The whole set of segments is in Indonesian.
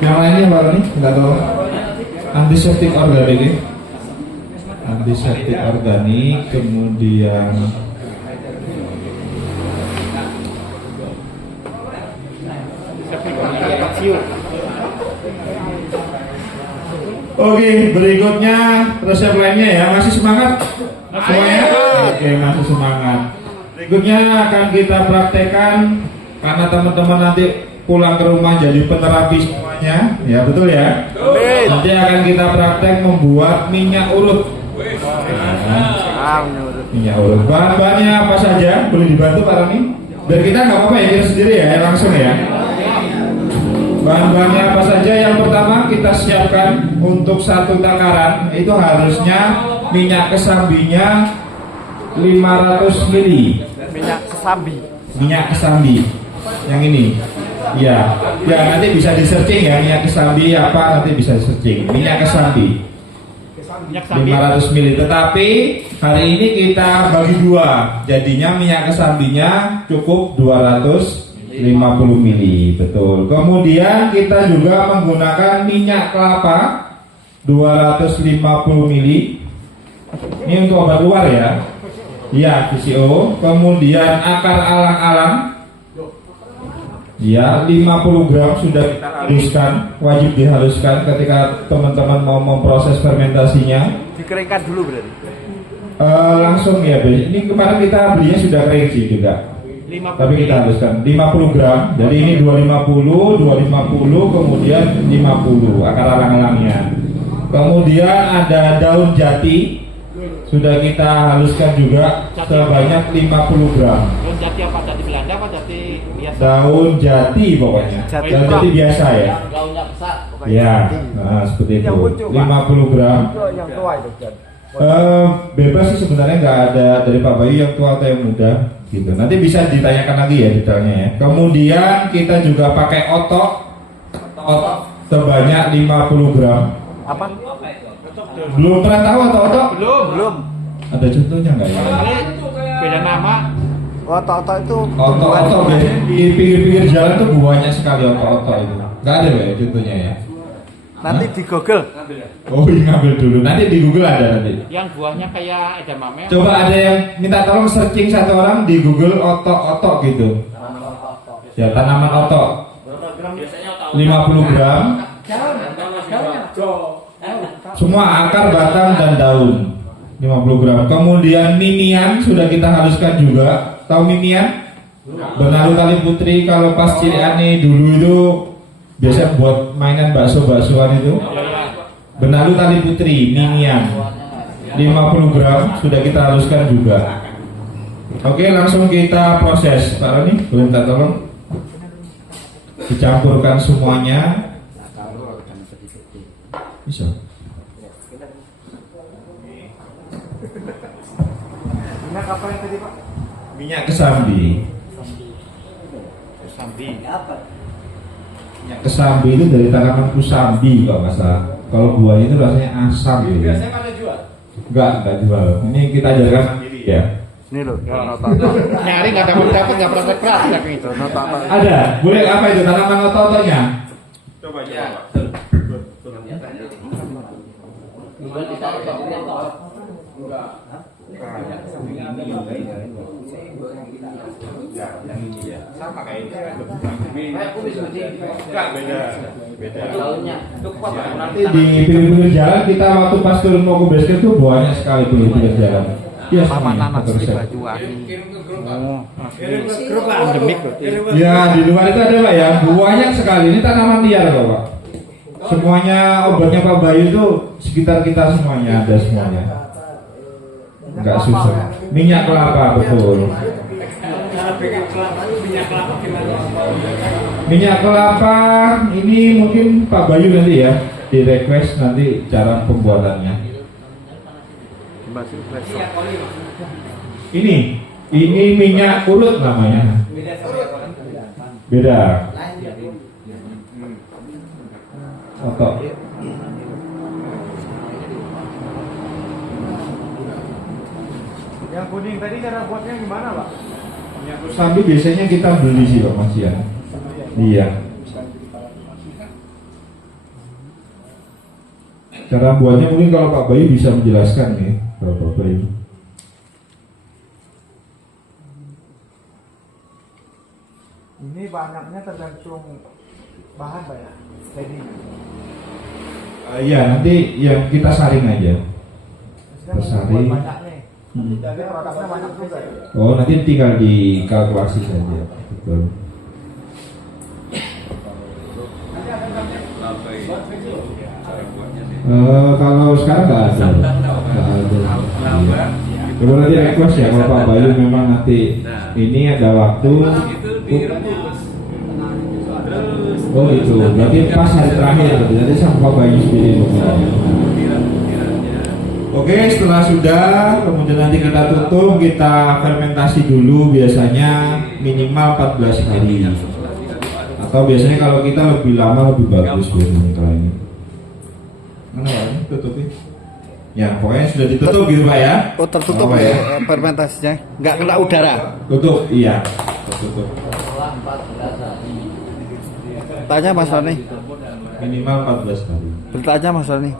Yang lainnya apa nih? Enggak tahu. Antiseptik organik. Antiseptik organik, kemudian oke, berikutnya resep lainnya ya. Masih semangat semuanya? Oke, masih semangat. Berikutnya akan kita praktekkan karena teman-teman nanti pulang ke rumah jadi penerapi semuanya, ya betul ya? Nanti akan kita praktek membuat minyak urut. Minyak urut. Bahan-bahannya apa saja? Boleh dibantu Pak Rani? Biar kita nggak apa-apa ya, kita sendiri ya, langsung ya. Bahan-bahannya apa saja? Yang pertama kita siapkan untuk satu takaran itu harusnya minyak kesambinya 500 ml. Minyak kesambi. Minyak kesambi yang ini. Ya, nanti bisa di searching ya minyak kesambi apa, nanti bisa di searching minyak kesambi 500 ml. Tetapi hari ini kita bagi dua, jadinya minyak kesambinya cukup 250 ml, betul. Kemudian kita juga menggunakan minyak kelapa 250 ml. Ini untuk obat luar ya. Ya, PCO. Kemudian akar alang-alang. Ya, 50 gram sudah kita haluskan, wajib dihaluskan ketika teman-teman mau memproses fermentasinya. Dikeringkan dulu berarti. Langsung ya, ini kemarin kita belinya sudah kering sih juga. Tapi kita haluskan 50 gram. Jadi ini 250, kemudian 50 akar alang-alangnya. Kemudian ada daun jati. Sudah kita haluskan juga sebanyak 50 gram. Daun jati apa? Jati Belanda apa jati biasa? Daun jati pokoknya. Daun jati biasa ya. Daunnya besar. Ya, nah seperti itu. 50 gram. Yang tua itu. Bebas sih sebenarnya, nggak ada dari Pak Bayu yang tua atau yang muda gitu. Nanti bisa ditanyakan lagi ya detailnya ya. Kemudian kita juga pakai otok sebanyak 50 gram. Apa? Belum pernah tahu otok? Belum. Ada contohnya nggak ya? Beda nama. Otot itu Otok di pinggir-pinggir jalan tuh banyak sekali otok itu. Nggak ada ya contohnya ya? nanti di Google. Oh, ngambil dulu. Nanti di Google ada nanti. Yang buahnya kayak edamame. Coba ada yang minta tolong searching satu orang di Google otok-otok gitu. Ya, tanaman otok. 50 gram. Semua akar, batang dan daun. 50 gram. Kemudian mimian sudah kita haluskan juga. Tahu mimian? Benalu tali putri kalau pas Ciriane dulu itu biasa buat mainan bakso-baksoan itu. Benalu tali putri, mimian 50 gram sudah kita haluskan juga. Oke, langsung kita proses. Pak Roni, boleh minta tolong dicampurkan semuanya. Bisa. Minyak apa yang tadi Pak? Minyak kesambi. Kesambi. Minyak kesambi itu dari tanaman kusambi kalau nggak salah. Kalau buahnya itu rasanya asam gitu. Biasanya mana jual? Enggak jual. Ini kita ajarkan sendiri ya. Ini loh, nota. Nyari nggak dapat nggak pernah praktek itu. Nota apa? Ada. Boleh apa itu tanaman otot-ototnya? Coba. Sama kayak ini. Enggak beda. Nanti di pinggir-pinggir jalan kita waktu pas turun mau ke basket tuh banyak sekali pinggir-pinggir jalan. Iya, Mama nanas terus di ya. baju ani. Endemik Ya, di luar itu ada Pak ya, banyak sekali. Ini tanaman liar kok Pak. Semuanya obatnya Pak Bayu itu sekitar kita semuanya ada semuanya. Enggak susah. Minyak kelapa betul. Minyak kelapa ini mungkin Pak Bayu nanti ya di request nanti cara pembuatannya. Ini minyak urut namanya. Beda. Otot. Yang kuning tadi cara buatnya gimana Pak? Minyak kesambi biasanya kita beli sih Pak Mas ya. Iya. Cara buatnya mungkin kalau Pak Bayu bisa menjelaskan nih, kalau Pak Bayu. Ini banyaknya tergantung bahan Pak ya. Jadi Iya, nanti yang kita saring aja. maksudnya Tersaring. buat banyak nih. Jadi produknya banyak juga ya. Oh, nanti tinggal dikalkulasi saja. Betul. Kalau sekarang nggak ada. Nggak ada. Iya. Coba nanti request ya kalau Pak Bayu memang nanti ini ada waktu. Oh itu, berarti pas hari terakhir, berarti sama Pak Bayu sendiri. Oke, setelah sudah, kemudian nanti kita tutup, kita fermentasi dulu, biasanya minimal 14 hari. Atau biasanya kalau kita lebih lama lebih bagus biasanya kalau ini. Mana Pak? Ini tutupin. Ya, pokoknya sudah ditutup gitu Pak ya. Oh tertutup Apa ya fermentasinya, nggak kena udara. Tutup, iya. Tutup. Tanya Mas Rani, Minimal 14 hari. bertanya Mas Rani.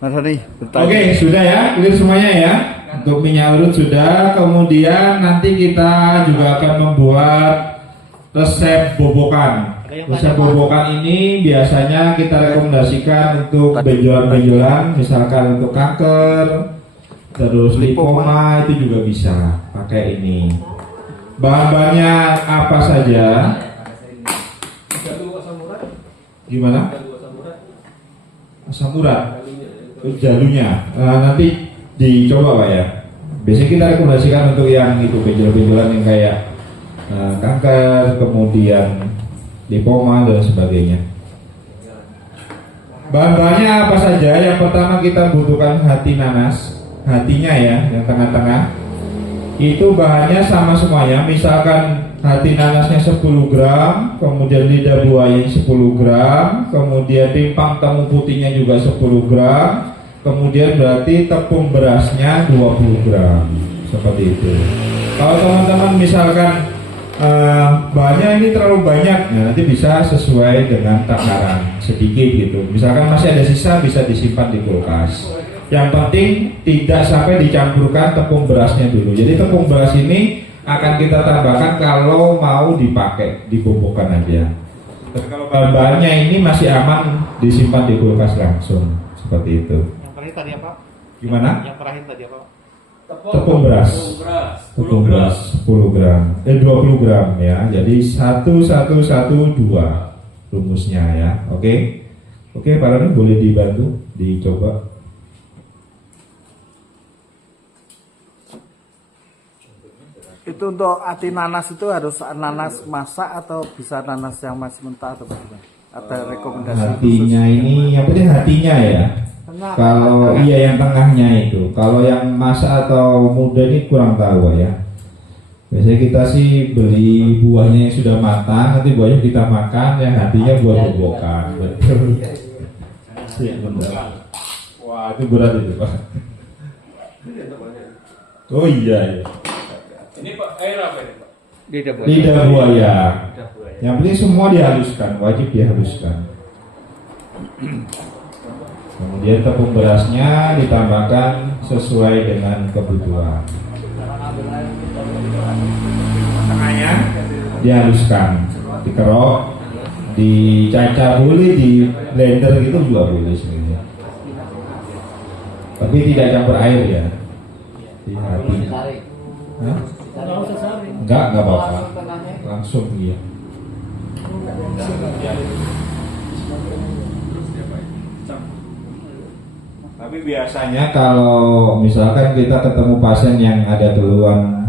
Mas Rani, bertanya. Oke, sudah ya, clear semuanya ya. Untuk minyak urut sudah. Kemudian nanti kita juga akan membuat resep bobokan. Resep bobokan ini biasanya kita rekomendasikan untuk benjolan-benjolan, misalkan untuk kanker, terus lipoma itu juga bisa pakai ini. Bahan-bahannya apa saja? Gimana? Asam urat. Jalunya. Nanti dicoba Pak ya. Biasanya kita rekomendasikan untuk yang itu benjol-benjolan yang kayak kanker, kemudian lipoma dan sebagainya. Bahan-bahannya apa saja? Yang pertama kita butuhkan hati nanas, hatinya ya, yang tengah-tengah. Itu bahannya sama semuanya. Misalkan hati nanasnya 10 gram, kemudian lidah buaya 10 gram, kemudian rimpang temu putihnya juga 10 gram, kemudian berarti tepung berasnya 20 gram, seperti itu. Kalau teman-teman misalkan bahannya ini terlalu banyak, nah nanti bisa sesuai dengan takaran sedikit gitu. Misalkan masih ada sisa bisa disimpan di kulkas. Yang penting tidak sampai dicampurkan tepung berasnya dulu. Jadi tepung beras ini akan kita tambahkan kalau mau dipakai di bobokan aja. Tapi kalau bahan-bahannya ini masih aman disimpan di kulkas langsung seperti itu. Yang terakhir tadi apa? Gimana? Yang terakhir tadi apa? Tepung beras. Tepung beras 10 gram. 20 gram ya. Jadi 1112 rumusnya ya. Oke. Oke, Pak Rani boleh dibantu dicoba. Itu untuk hati nanas itu harus nanas masak atau bisa nanas yang masih mentah atau bagaimana? Ada rekomendasi Hatinya ini yang penting hatinya ya. Kalau iya yang tengahnya itu. Kalau yang masak atau muda ini kurang tahu ya. Biasanya kita sih beli buahnya yang sudah matang, nanti buahnya kita makan, yang hatinya buat bobokan. Betul. Wah itu berat itu Pak. Oh iya. Ini Pak, air apa ini Pak? Lidah buaya. Yang penting semua dihaluskan, wajib dihaluskan. Kemudian tepung berasnya ditambahkan sesuai dengan kebutuhan. Tengahnya dihaluskan, dikerok, dicacah boleh, di blender gitu juga boleh sebenarnya. Tapi tidak campur air ya. Di hati. Hah? Enggak apa-apa. Langsung iya. Tapi biasanya kalau misalkan kita ketemu pasien yang ada keluhan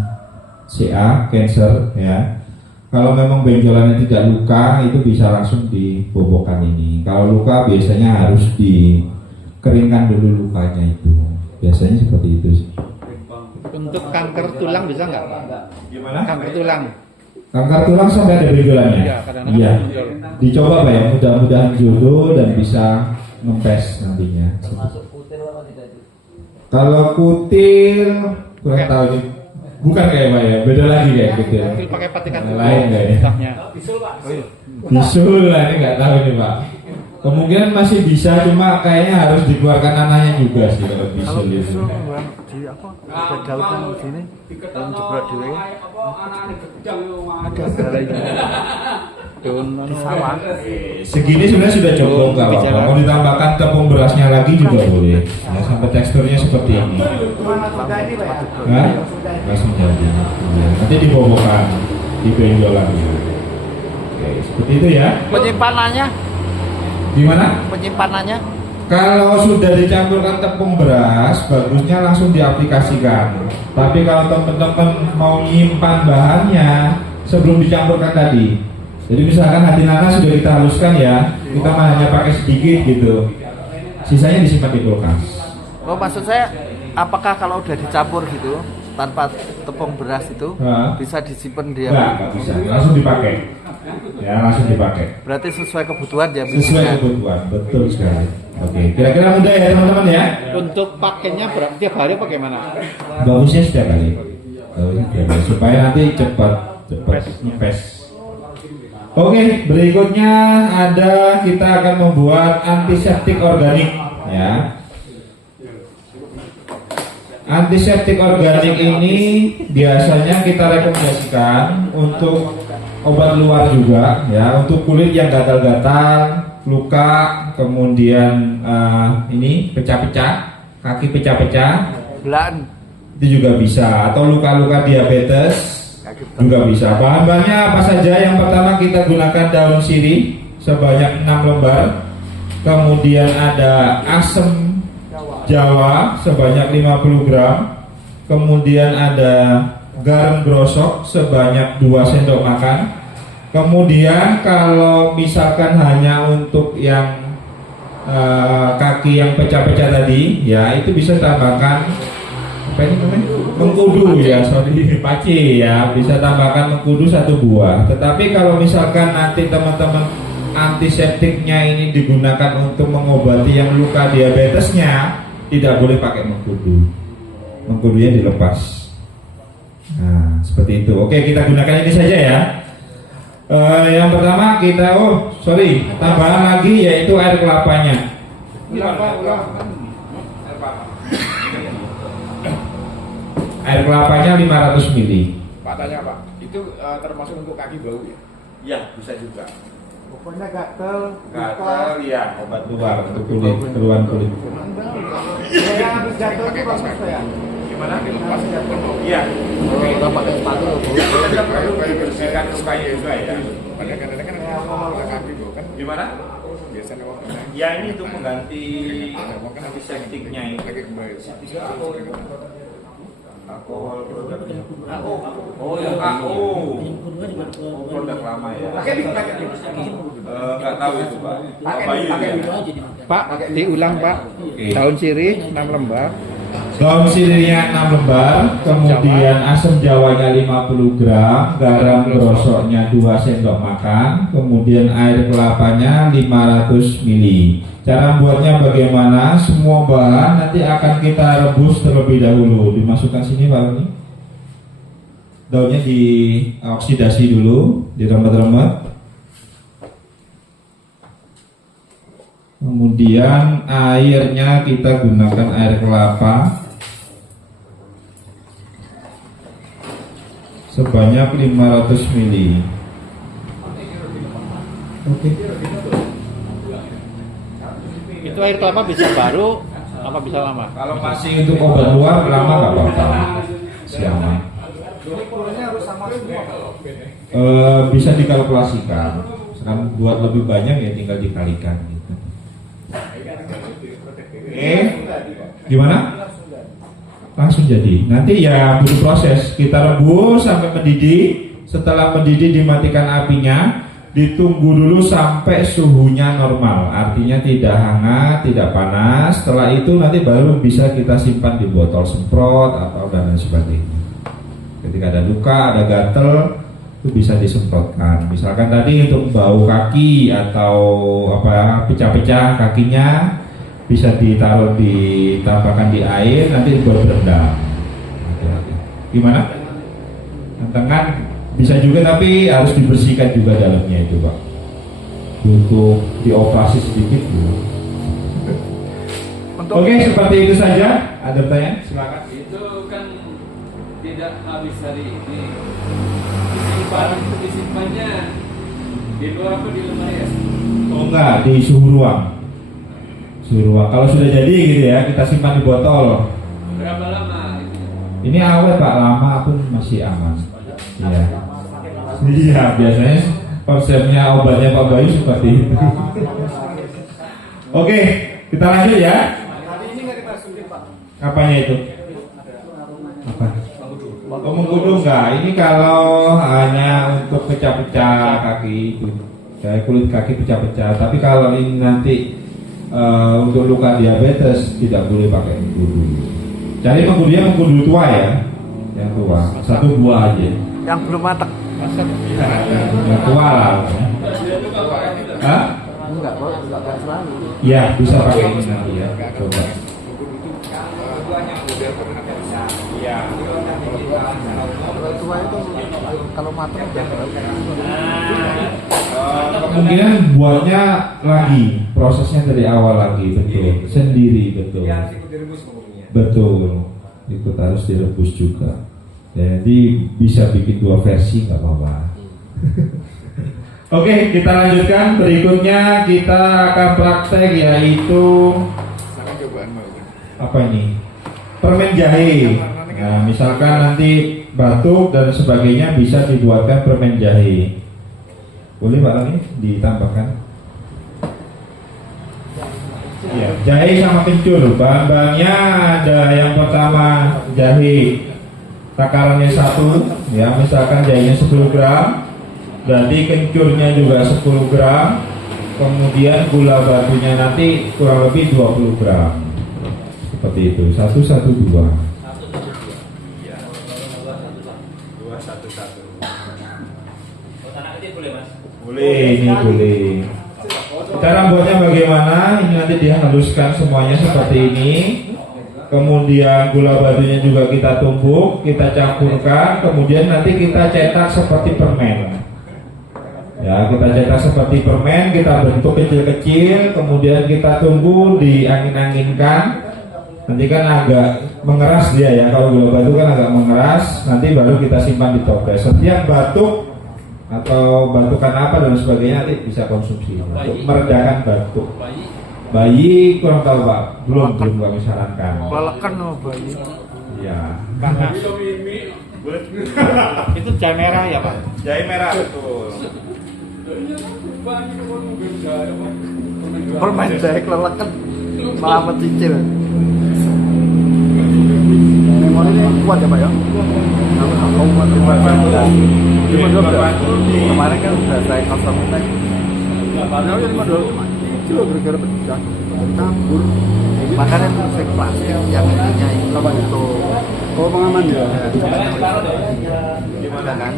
CA, cancer ya. Kalau memang benjolannya tidak luka, itu bisa langsung dibobokan ini. Kalau luka biasanya harus dikeringkan dulu lukanya itu. Biasanya seperti itu sih. Untuk kanker tulang bisa nggak Pak? Gimana? Kanker tulang. Kanker tulang sampai ada benjolannya. Iya, kadang-kadang Iya. benjol. Dicoba Pak ya, mudah-mudahan jodoh dan bisa ngempes nantinya. Kalau kutil kurang tahu nih. Bukan kayak Pak ya, beda lagi kayak kutil. Itu pakai patikan Lain kayaknya. tutupnya. Bisul lah ini nggak tahu nih Pak. Kemungkinan masih bisa, cuma kayaknya harus dikeluarkan nanahnya juga sih kalau bisa. Kalau Lin. bisul Bang, di apa? Ada daun yang di sini yang jebrok dhewe. Ada galainya. Daun Di sawah. Segini sebenarnya sudah cukup, nggak apa-apa. Mau ditambahkan tepung berasnya lagi juga boleh. Ya, sampai teksturnya seperti ini. Mana sudah ini Pak ya? Hah? Langsung jadi. Ya, nanti dibobokan, dibenjol lagi. Oke, seperti itu ya. Penyimpanannya, Gimana? penyimpanannya Kalau sudah dicampurkan tepung beras, bagusnya langsung diaplikasikan. Tapi kalau teman-teman mau nyimpan bahannya sebelum dicampurkan tadi, jadi misalkan hati nanas sudah kita haluskan ya, kita hanya pakai sedikit gitu, sisanya disimpan di kulkas. Oh, maksud saya apakah kalau udah dicampur gitu tanpa tepung beras itu Hah? bisa disimpan dia? Enggak bisa, langsung dipakai. Ya, langsung dipakai. Berarti sesuai kebutuhan ya Sesuai minumnya. kebutuhan, betul sekali. Oke, kira-kira mudah ya teman-teman ya. Untuk pakainya berapa tiap hari apa gimana? Bagusnya setiap hari. Bagusnya setiap hari supaya nanti cepat ngepes. Oke, berikutnya ada kita akan membuat antiseptik organik ya. Antiseptik organik ini biasanya kita rekomendasikan untuk obat luar juga ya, untuk kulit yang gatal-gatal, luka, kemudian ini pecah-pecah, kaki pecah-pecah, Belan. itu juga bisa, atau luka-luka diabetes juga bisa. Bahan-bahannya apa saja? Yang pertama kita gunakan daun sirih sebanyak 6 lembar, kemudian ada asam Jawa sebanyak 50 gram, kemudian ada garam grosok sebanyak 2 sendok makan. Kemudian kalau misalkan hanya untuk yang kaki yang pecah-pecah tadi, ya itu bisa tambahkan apa ini namanya? Mengkudu ya, sorry, paci ya, bisa tambahkan mengkudu 1 buah. Tetapi kalau misalkan nanti teman-teman antiseptiknya ini digunakan untuk mengobati yang luka diabetesnya, tidak boleh pakai mengkudu. Mengkudunya dilepas. Nah, seperti itu. Oke, kita gunakan ini saja ya. Yang pertama kita, tambahan lagi yaitu air kelapanya. Air kelapanya 500 ml. Pak tanya Pak, itu termasuk untuk kaki bau ya? Ya, bisa juga. Pokoknya gatel, Gatal ya, obat luar untuk kulit, keluhan kulit. Saya habis gatel itu bagus ya. Gimana? Dilepas ya? Iya. Kalau pakai sepatu Tetap perlu dibersihkan lukanya juga ya. Padahal kadang-kadang kan kalau kaki bau kan Gimana? biasanya waktu Ya ini untuk mengganti antiseptiknya ini. lagi kembali. Alkohol produknya. Oh ya, AO. Produk lama ya. Pakai di Nggak tahu itu Pak. Bayu ya. Pak, diulang Pak. Oke. Daun sirih 6 lembar. Daun sirihnya 6 lembar, kemudian asam jawanya 50 gram, garam grosoknya 2 sendok makan, kemudian air kelapanya 500 ml. Cara buatnya bagaimana? Semua bahan nanti akan kita rebus terlebih dahulu. Dimasukkan sini Pak ini. Daunnya dioksidasi dulu, diremet-remet. Kemudian airnya kita gunakan air kelapa sebanyak 500 ml. Oke. Itu air kelapa bisa baru apa bisa lama? Kalau masih untuk obat luar lama nggak apa-apa. Siapa? Ukurnya harus sama semua. Bisa dikalkulasikan. Sekarang buat lebih banyak ya tinggal dikalikan gitu. Gimana? Langsung jadi. Nanti ya butuh proses. Kita rebus sampai mendidih. Setelah mendidih dimatikan apinya. Ditunggu dulu sampai suhunya normal. Artinya tidak hangat, tidak panas. Setelah itu nanti baru bisa kita simpan di botol semprot atau dan lain sebagainya. Ketika ada luka, ada gatel, itu bisa disemprotkan. Misalkan tadi untuk bau kaki atau apa pecah-pecah kakinya, bisa ditaruh ditambahkan di air nanti buat berendam. Gimana? Tantangan bisa juga tapi harus dibersihkan juga dalamnya itu Pak. butuh dioperasi sedikit. Oke, seperti itu saja. Ada pertanyaan? Silakan. Itu kan tidak habis hari ini. Disimpannya di luar apa di lemari es? Oh enggak, di suhu ruang. Suhu ruang. Kalau sudah jadi gitu ya, kita simpan di botol. Berapa lama itu? Ini awet Pak, lama pun masih aman. Iya. Iya, biasanya konsepnya obatnya Pak Bayu seperti itu. Oke, kita lanjut ya. Hari ini nggak dimasukin Pak. Apanya itu? Apa? Oh, mengkudu enggak? Ini kalau hanya untuk pecah-pecah kaki itu, kayak kulit kaki pecah-pecah. Tapi kalau ini nanti untuk luka diabetes tidak boleh pakai mengkudu. Cari mengkudunya mengkudu tua ya, yang tua. 1 buah aja. Yang belum matang. Yang tua lah. Hah? Enggak kok, enggak selalu. Ya, bisa pakai ini nanti ya. Coba. Kalau tua itu kalau matang udah Kemungkinan buatnya lagi, prosesnya dari awal lagi, betul. Sendiri, betul. Betul. Ikut harus direbus juga. Jadi bisa bikin 2 versi nggak apa-apa. Oke, kita lanjutkan. Berikutnya kita akan praktek yaitu apa ini? Permen jahe. Nah, misalkan nanti batuk dan sebagainya bisa dibuatkan permen jahe. Boleh Pak Lani ditambahkan? Ya, jahe sama kencur. Bahan-bahannya ada yang pertama jahe. Takarannya 1, ya misalkan jahenya 10 gram, berarti kencurnya juga 10 gram, kemudian gula batunya nanti kurang lebih 20 gram. Seperti itu, 112. Boleh, ini boleh. Cara buatnya bagaimana? Ini nanti dihaluskan semuanya seperti ini. Kemudian gula batunya juga kita tumbuk, kita campurkan, kemudian nanti kita cetak seperti permen. Ya, kita cetak seperti permen, kita bentuk kecil-kecil, kemudian kita tunggu diangin-anginkan. Nanti kan agak mengeras dia ya, kalau gula batu kan agak mengeras, nanti baru kita simpan di toples. Setiap batuk atau batukan apa dan sebagainya nanti bisa konsumsi untuk meredakan batuk. Bayi kurang tahu Pak, belum kami sarankan. Balakan loh bayi. Iya. Itu jahe merah ya Pak? Jahe merah betul. Permen jahe kelelekan malah mencicil. Memori ini kuat ya Pak ya? Aku mati kemarin kan sudah saya custom tag. Nah, 5 kilo gara-gara pecah campur. Makanya itu fake plastik yang intinya itu untuk pengaman ya. Gimana kan?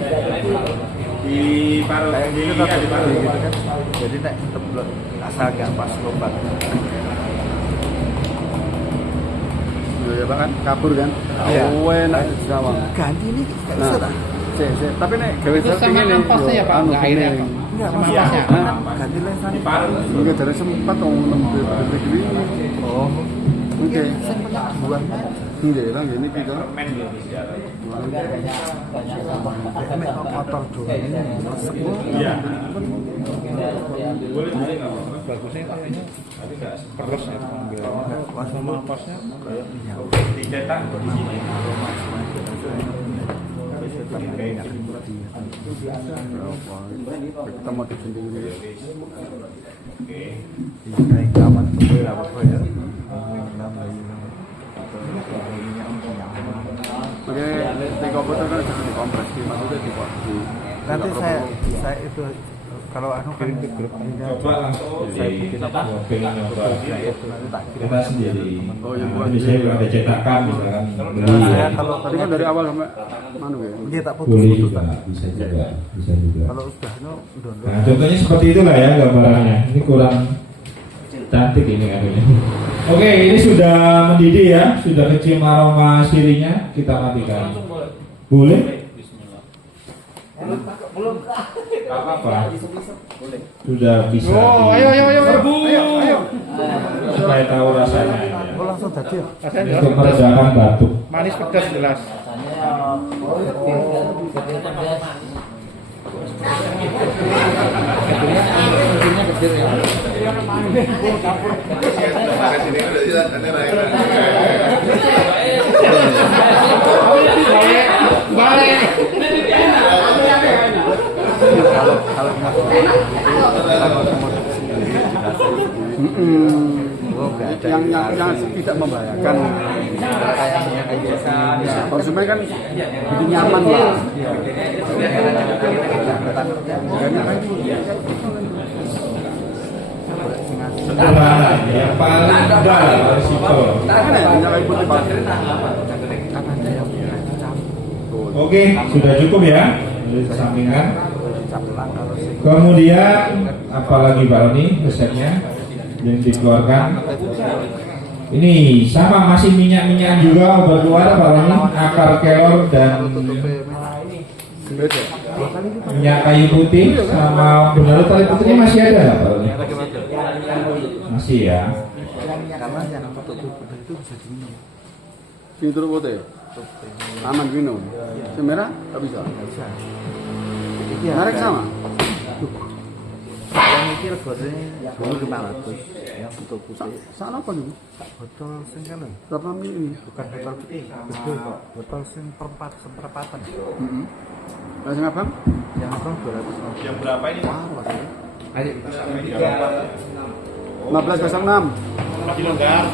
Di paruh Kayak di gitu kan, di paruh gitu kan. Jadi nek teblok asal gak pas lompat. Ya Pak kan kabur kan. Iya. Enak Jawang. Ganti ini gak bisa tak? Tapi nek gawe Itu sama ampasnya ya Pak? Enggak airnya Pak? Enggak, Sama Mas. ampasnya? Ganti lensa di paruh. enggak dari sempat nembe ini. Oh, Oke. saya punya dua. Nggih lah ini kita. Permen belum bisa. Nek kotor dulu ini resep. Iya. Boleh boleh nggak apa-apa. Bagusnya kayaknya Tapi nggak keras ya Pak? Sama ampasnya kayak dicetak di sini. Kita mau sendiri. Oke, di komputer kan sudah dikompres, maksudnya di Nanti saya itu kalau anu kan Coba langsung di pengen nyoba kita sendiri. Oh, yang Nah, buat misalnya kalau ada cetakan misalkan beli saya ya. kalau tadi kan dari awal sampai mana ya? dia tak Boleh putus-putus juga, tak. bisa juga, bisa juga. Kalau sudah no download. Nah, contohnya seperti itulah ya gambarannya. Ini kurang cantik ini anunya. Oke, ini sudah mendidih ya, sudah kecium aroma sirinya. Kita matikan. Boleh? Belum Gak apa-apa. Sudah bisa. Oh, ayo. Supaya tahu rasanya. Oh, langsung tadi ya. Rasanya Untuk meredakan batuk. manis pedas jelas. Balik. Kalau yang tidak membahayakan kayaknya kayak gitu. Konsumen kan jadi nyaman lah. Sederhana, yang paling mudah resiko. Oke, sudah cukup ya dari sampingan. Kemudian apalagi Pak Roni resepnya yang dikeluarkan? Ini sama masih minyak-minyak juga obat keluar Pak Roni, akar kelor dan minyak kayu putih sama benar tali putihnya masih ada nggak Pak Roni? Masih ya. Karena yang tutup itu bisa diminum. Sini turun putih. Aman minum. Yang merah nggak bisa. Merek sama. Yang ini regane dulu 500 ya untuk putih. Sana apa nih? Botol sing kan Berapa mili? bukan botol putih, betul kok. Botol sing seperempatan. Masih abang? Yang abang 200. Yang berapa ini? Ayo. 1506. Masih longgar.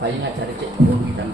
Bayi ngajari cek dan